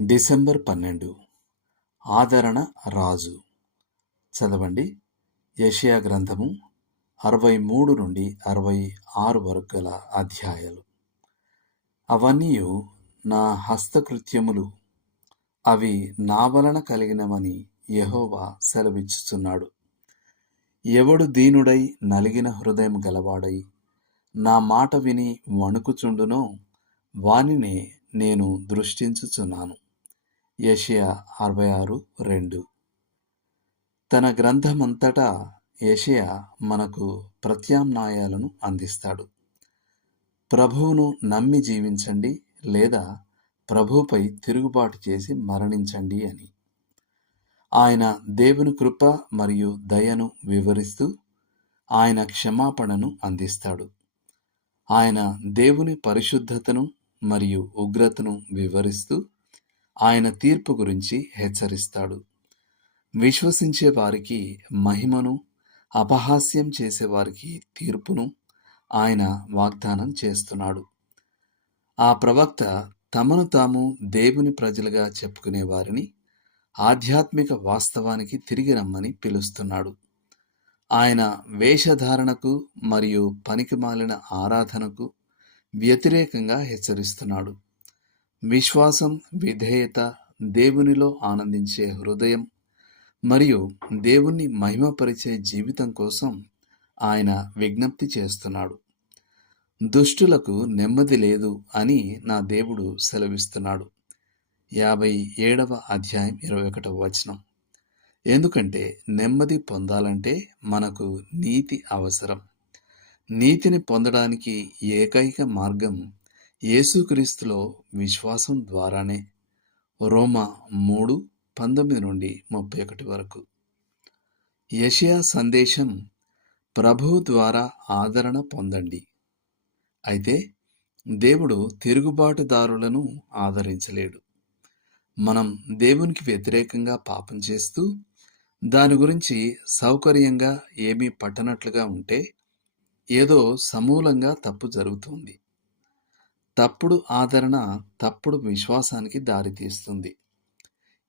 December 12 ఆదరణ రాజు. చదవండి. యెషయా గ్రంథము 63 నుండి 66 వరకు గల అధ్యాయాలు. అవన్నీ నా హస్తకృత్యములు, అవి నా వలన కలిగినవని యెహోవా సెలవిచ్చుచున్నాడు. ఎవడు దీనుడై నలిగిన హృదయం గలవాడై నా మాట విని వణుకుచుండునో వానినే నేను దృష్టించుచున్నాను. యెషయా 66:2. తన గ్రంథమంతటా యెషయా మనకు ప్రత్యామ్నాయాలను అందిస్తాడు. ప్రభువును నమ్మి జీవించండి, లేదా ప్రభువుపై తిరుగుబాటు చేసి మరణించండి అని. ఆయన దేవుని కృప మరియు దయను వివరిస్తూ ఆయన క్షమాపణను అందిస్తాడు. ఆయన దేవుని పరిశుద్ధతను మరియు ఉగ్రతను వివరిస్తూ ఆయన తీర్పు గురించి హెచ్చరిస్తాడు. విశ్వసించే వారికి మహిమను, అపహాస్యం చేసేవారికి తీర్పును ఆయన వాగ్దానం చేస్తున్నాడు. ఆ ప్రవక్త తమను తాము దేవుని ప్రజలుగా చెప్పుకునే వారిని ఆధ్యాత్మిక వాస్తవానికి తిరిగి రమ్మని పిలుస్తున్నాడు. ఆయన వేషధారణకు మరియు పనికిమాలిన ఆరాధనకు వ్యతిరేకంగా హెచ్చరిస్తున్నాడు. విశ్వాసం, విధేయత, దేవునిలో ఆనందించే హృదయం మరియు దేవుణ్ణి మహిమపరిచే జీవితం కోసం ఆయన విజ్ఞప్తి చేస్తున్నాడు. దుష్టులకు నెమ్మది లేదు అని నా దేవుడు సెలవిస్తున్నాడు. 57వ అధ్యాయం 21వ వచనం. ఎందుకంటే నెమ్మది పొందాలంటే మనకు నీతి అవసరం. నీతిని పొందడానికి ఏకైక మార్గం యేసుక్రీస్తులో విశ్వాసం ద్వారానే. రోమా 3:19 నుండి 31 వరకు. యెషయా సందేశం: ప్రభువు ద్వారా ఆదరణ పొందండి. అయితే దేవుడు తిరుగుబాటుదారులను ఆదరించలేడు. మనం దేవునికి వ్యతిరేకంగా పాపం చేస్తూ దాని గురించి సౌకర్యంగా ఏమీ పట్టనట్లుగా ఉంటే ఏదో సమూలంగా తప్పు జరుగుతుంది. తప్పుడు ఆదరణ తప్పుడు విశ్వాసానికి దారితీస్తుంది.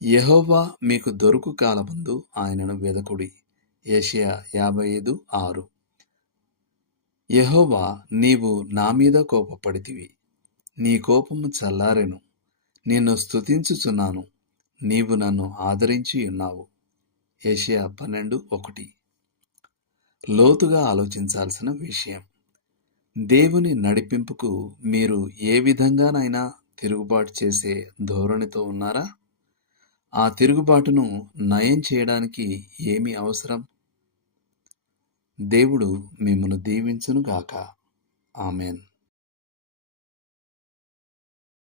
యెహోవా మీకు దొరుకు కాలమందు ఆయనను వెదకుడి. యెషయా 55:6. యెహోవా, నీవు నా మీద కోపపడితివి, నీ కోపము చల్లారెను. నిన్ను స్తుతించుచున్నాను, నీవు నన్ను ఆదరించి ఉన్నావు. యెషయా 12:1. లోతుగా ఆలోచించాల్సిన విషయం: దేవుని నడిపింపుకు మీరు ఏ విధంగానైనా తిరుగుబాటు చేసే ధోరణితో ఉన్నారా? ఆ తిరుగుబాటును నయం చేయడానికి ఏమి అవసరం? దేవుడు మిమ్మును దీవించునుగాక. ఆమెన్.